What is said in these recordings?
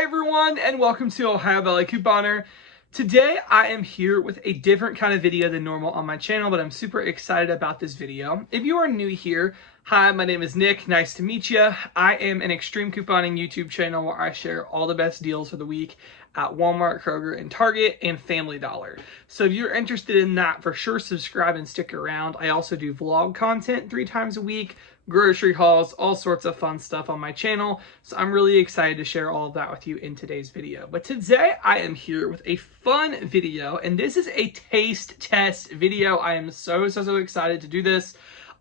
Hi everyone, and welcome to Ohio Valley Couponer. Today I am here with a different kind of video than normal on my channel, but I'm super excited about this video. If you are new here, hi, my name is Nick. Nice to meet you. I am an extreme couponing YouTube channel where I share all the best deals for the week at Walmart, Kroger, and Target, and Family Dollar. So if you're interested in that, for sure subscribe and stick around. I also do vlog content 3 times a week, grocery hauls, all sorts of fun stuff on my channel. So I'm really excited to share all of that with you in today's video. But today I am here with a fun video, and this is a taste test video. I am so excited to do this.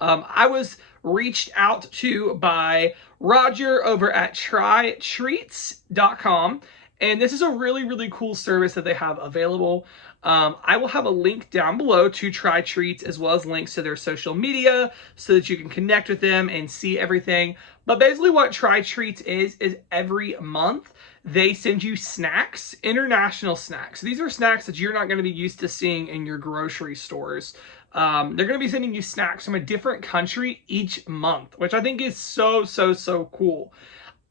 I was reached out to by Roger over at trytreats.com. And this is a really cool service that they have available. I will have a link down below to Try Treats, as well as links to their social media so that you can connect with them and see everything. But basically what Try Treats is every month they send you snacks, international snacks. These are snacks that you're not going to be used to seeing in your grocery stores. They're going to be sending you snacks from a different country each month, which I think is so cool.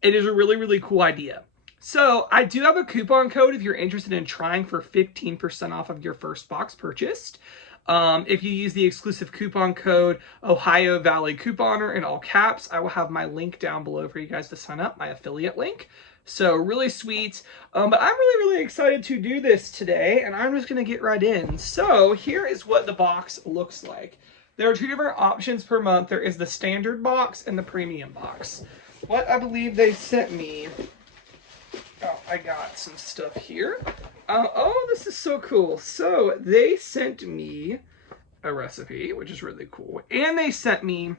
It is a really cool idea. So I do have a coupon code if you're interested in trying for 15% off of your first box purchased. If you use the exclusive coupon code Ohio Valley Couponer in all caps, I will have my link down below for you guys to sign up, my affiliate link. So really sweet. But I'm really excited to do this today, and I'm just going to get right in. So here is what the box looks like. There are 2 different options per month. There is the standard box and the premium box. What I believe they sent me... Oh, I got some stuff here. Oh, this is so cool. So they sent me a recipe, which is really cool. And they sent me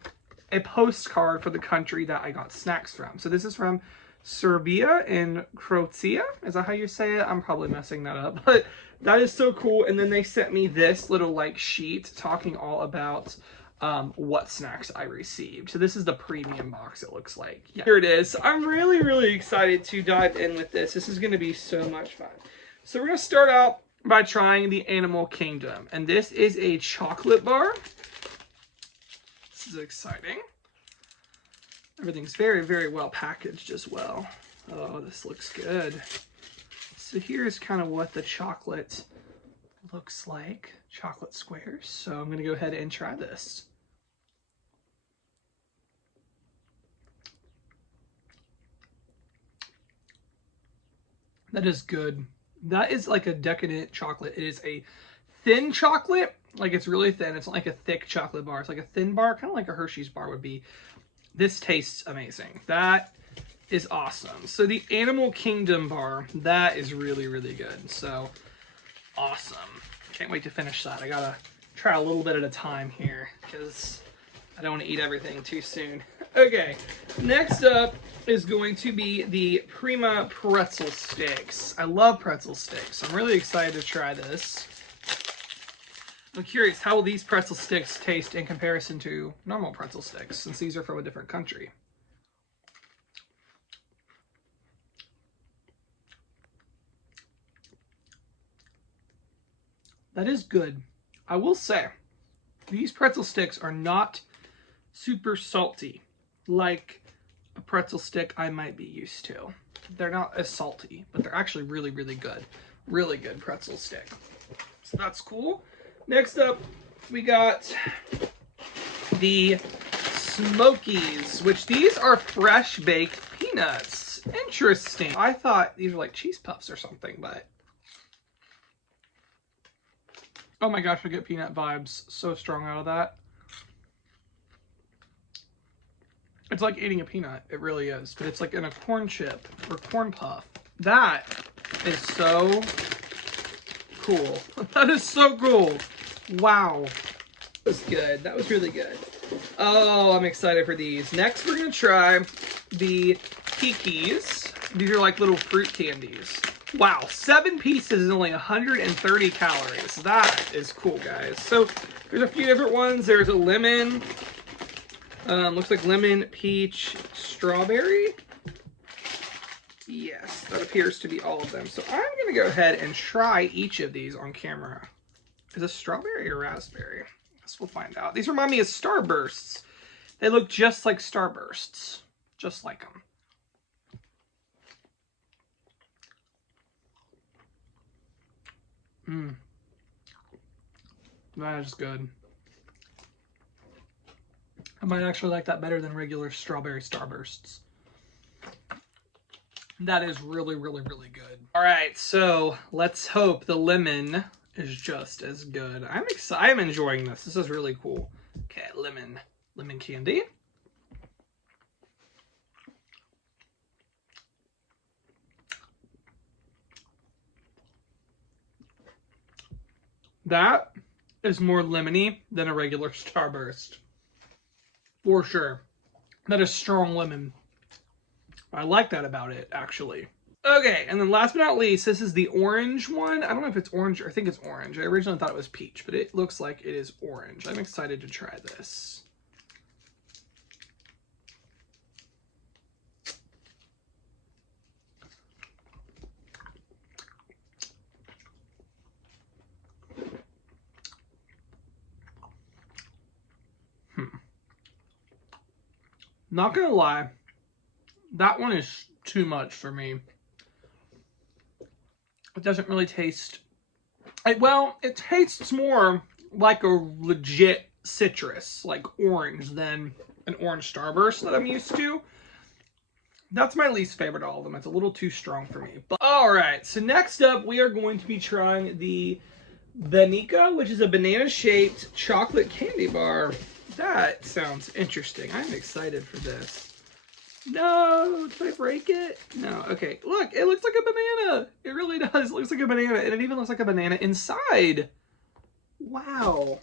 a postcard for the country that I got snacks from. So this is from Serbia in Croatia. Is that how you say it? I'm probably messing that up, but that is so cool. And then they sent me this little like sheet talking all about what snacks I received. So this is the premium box, it looks like. Yeah. Here it is. I'm really excited to dive in with this. This is going to be so much fun. So we're going to start out by trying the Animal Kingdom. And this is a chocolate bar. This is exciting. Everything's very well packaged as well. Oh, this looks good. So here's kind of what the chocolate looks like. Chocolate squares. So I'm going to go ahead and try this. That is good. That is like a decadent chocolate. It is a thin chocolate. Like it's really thin. It's not like a thick chocolate bar. It's like a thin bar, kind of like a Hershey's bar would be. This tastes amazing. That is awesome. So the Animal Kingdom bar, that is really good. So awesome. Can't wait to finish that. I gotta try a little bit at a time here because I don't want to eat everything too soon. Okay, next up is going to be the Prima pretzel sticks. I love pretzel sticks. I'm really excited to try this. I'm curious, how will these pretzel sticks taste in comparison to normal pretzel sticks, since these are from a different country? That is good. I will say, these pretzel sticks are not super salty like a pretzel stick I might be used to. They're not as salty, but they're actually really good. Really good pretzel stick. So that's cool. Next up, we got the Smokies, which these are fresh baked peanuts. Interesting. I thought these were like cheese puffs or something, but... Oh my gosh, I get peanut vibes so strong out of that. It's like eating a peanut. It really is. But it's like in a corn chip or corn puff. That is so cool. That is so cool. Wow. That was good. That was really good. Oh, I'm excited for these. Next, we're going to try the Kikis. These are like little fruit candies. Wow, 7 pieces is only 130 calories. That is cool, guys. So there's a few different ones. There's a lemon. Looks like lemon, peach, strawberry. Yes, that appears to be all of them. So I'm going to go ahead and try each of these on camera. Is it strawberry or raspberry? I guess we'll find out. These remind me of Starbursts. They look just like Starbursts. Just like them. Mmm. That is good. I might actually like that better than regular strawberry Starbursts. That is really, really, really good. All right, so let's hope the lemon is just as good. I'm excited. I'm enjoying this. This is really cool. Okay, lemon candy. That is more lemony than a regular Starburst. For sure. That is strong lemon. I like that about it, actually. Okay, and then last but not least, this is the orange one. I don't know if it's orange, or I think it's orange. I originally thought it was peach, but it looks like it is orange. I'm excited to try this. Not gonna lie, that one is too much for me. It doesn't really taste... well, it tastes more like a legit citrus, like orange, than an orange Starburst that I'm used to. That's my least favorite of all of them. It's a little too strong for me. But all right, so next up, we are going to be trying the Nika, which is a banana-shaped chocolate candy bar. That sounds interesting. I'm excited for this. No, did I break it? No, okay. Look, it looks like a banana. It really does. It looks like a banana, and it even looks like a banana inside. Wow.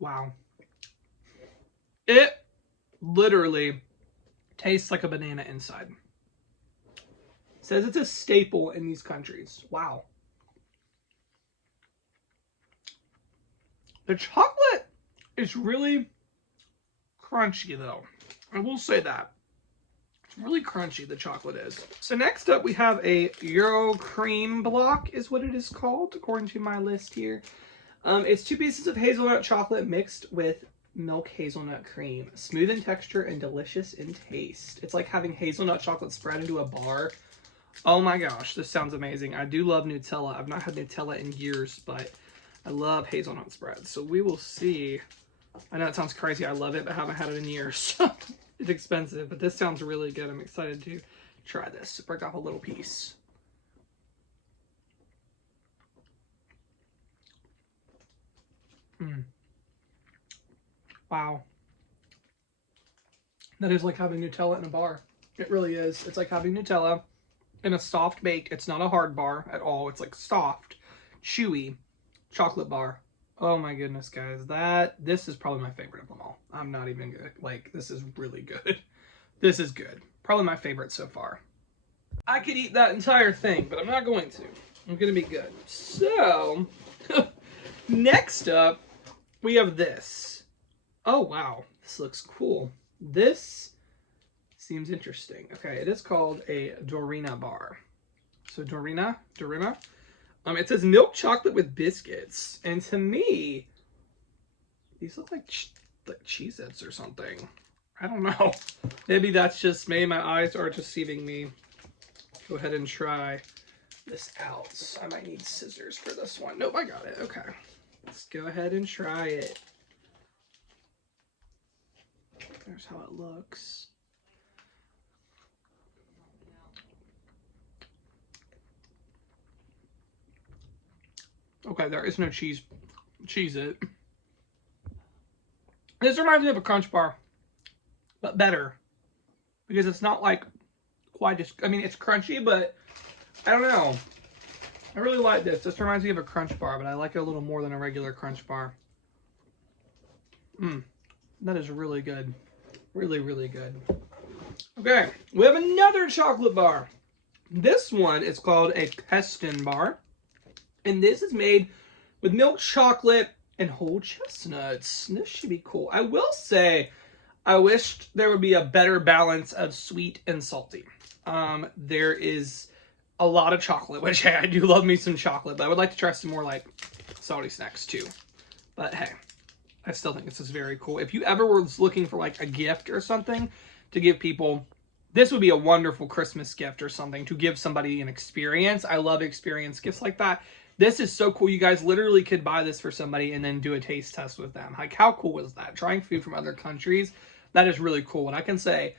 Wow. It literally tastes like a banana inside. It says it's a staple in these countries. Wow. The chocolate is really crunchy, though. I will say that. It's really crunchy, the chocolate is. So next up, we have a Euro cream block, is what it is called, according to my list here. It's 2 pieces of hazelnut chocolate mixed with milk hazelnut cream. Smooth in texture and delicious in taste. It's like having hazelnut chocolate spread into a bar. Oh my gosh, this sounds amazing. I do love Nutella. I've not had Nutella in years, but I love hazelnut spreads. So we will see. I know it sounds crazy. I love it, but haven't had it in years. It's expensive, but this sounds really good. I'm excited to try this. Break off a little piece. Wow. That is like having Nutella in a bar. It really is. It's like having Nutella in a soft baked. It's not a hard bar at all. It's like soft, chewy chocolate bar. Oh my goodness, guys. This is probably my favorite of them all. I'm not even good. Like, this is really good. This is good. Probably my favorite so far. I could eat that entire thing, but I'm not going to. I'm going to be good. So, next up, we have this. Oh, wow. This looks cool. This seems interesting. Okay, it is called a Dorina bar. So Dorina. It says milk chocolate with biscuits. And to me, these look like Cheez-Its or something. I don't know. Maybe that's just me. My eyes are deceiving me. Go ahead and try this out. I might need scissors for this one. Nope, I got it. Okay. Let's go ahead and try it. There's how it looks. Okay, there is no Cheez-It. This reminds me of a Crunch Bar, but better. Because it's not like quite as, I mean, it's crunchy, but I don't know. I really like this. This reminds me of a Crunch Bar, but I like it a little more than a regular Crunch Bar. That is really good. Really, really good. Okay, we have another chocolate bar. This one is called a Peston bar. And this is made with milk chocolate and whole chestnuts. This should be cool. I will say, I wished there would be a better balance of sweet and salty. There is a lot of chocolate, which, hey, I do love me some chocolate, but I would like to try some more, like, salty snacks, too. But, hey, I still think this is very cool. If you ever were looking for, like, a gift or something to give people This would be a wonderful Christmas gift or something to give somebody an experience. I love experience gifts like that. This is so cool. You guys literally could buy this for somebody and then do a taste test with them. Like, how cool is that? Trying food from other countries, that is really cool. And I can say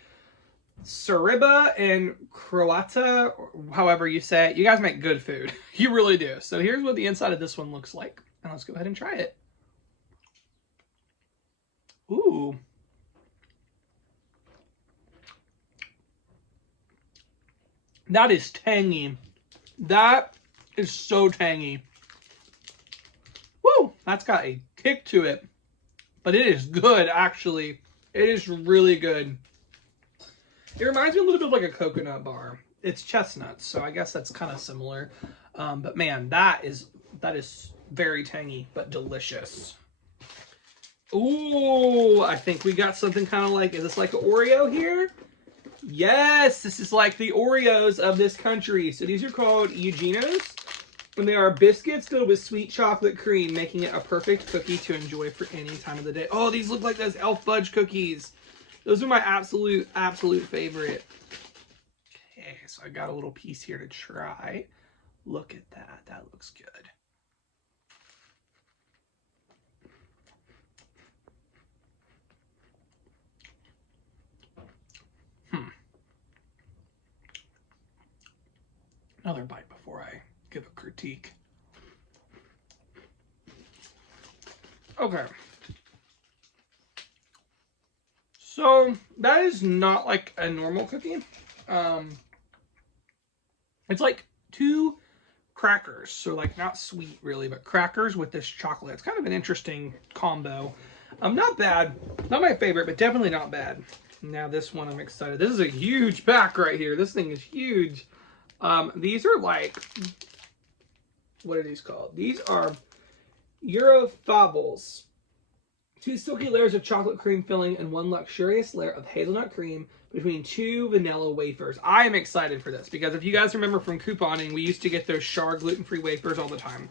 Serbia and Croatia, however you say it, you guys make good food. You really do. So here's what the inside of this one looks like. And let's go ahead and try it. Ooh. That is tangy. That is so tangy. Woo! That's got a kick to it. But it is good, actually. It is really good. It reminds me a little bit of like a coconut bar. It's chestnuts, so I guess that's kind of similar. But man, that is very tangy, but delicious. Ooh, I think we got something kind of like, is this like an Oreo here? Yes, this is like the Oreos of this country. So these are called Eugenos, and they are biscuits filled with sweet chocolate cream, making it a perfect cookie to enjoy for any time of the day. Oh, these look like those elf fudge cookies. Those are my absolute favorite. Okay, so I got a little piece here to try. Look at that. That looks good. Another bite before I give a critique. Okay. So that is not like a normal cookie. It's like two crackers. So like not sweet really, but crackers with this chocolate. It's kind of an interesting combo. Not bad. Not my favorite, but definitely not bad. Now this one I'm excited. This is a huge pack right here. This thing is huge. These are like, what are these called? These are Eurofavels. 2 silky layers of chocolate cream filling and 1 luxurious layer of hazelnut cream between 2 vanilla wafers. I am excited for this because if you guys remember from couponing, we used to get those Char gluten-free wafers all the time.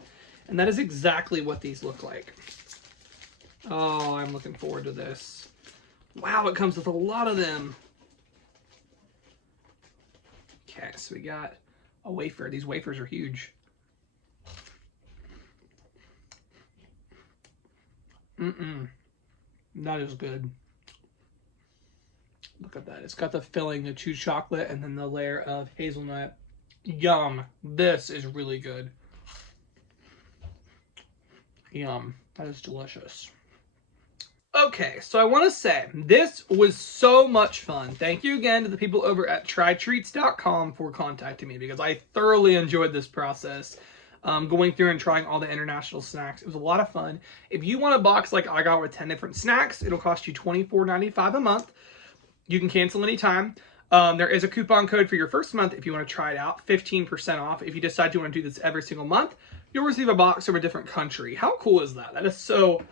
And that is exactly what these look like. Oh, I'm looking forward to this. Wow, it comes with a lot of them. Okay, so we got a wafer. These wafers are huge. That is good. Look at that. It's got the filling, the 2 chocolate, and then the layer of hazelnut. Yum. This is really good. Yum. That is delicious. Okay, so I want to say, this was so much fun. Thank you again to the people over at trytreats.com for contacting me because I thoroughly enjoyed this process. Going through and trying all the international snacks. It was a lot of fun. If you want a box like I got with 10 different snacks, it'll cost you $24.95 a month. You can cancel anytime. There is a coupon code for your first month if you want to try it out, 15% off. If you decide you want to do this every single month, you'll receive a box from a different country. How cool is that? That is so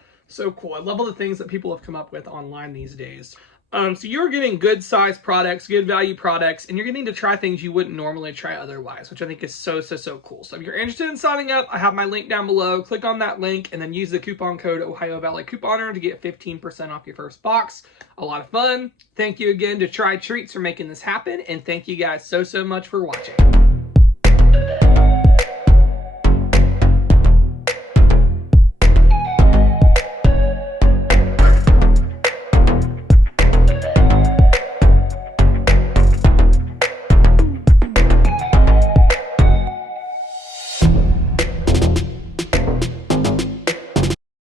cool. I love all the things that people have come up with online these days. So you're getting good size products, good value products, and you're getting to try things you wouldn't normally try otherwise, which I think is so cool. So if you're interested in signing up, I have my link down below. Click on that link and then use the coupon code Ohio Valley Couponer to get 15% off your first box. A lot of fun. Thank you again to Try Treats for making this happen, and thank you guys so much for watching.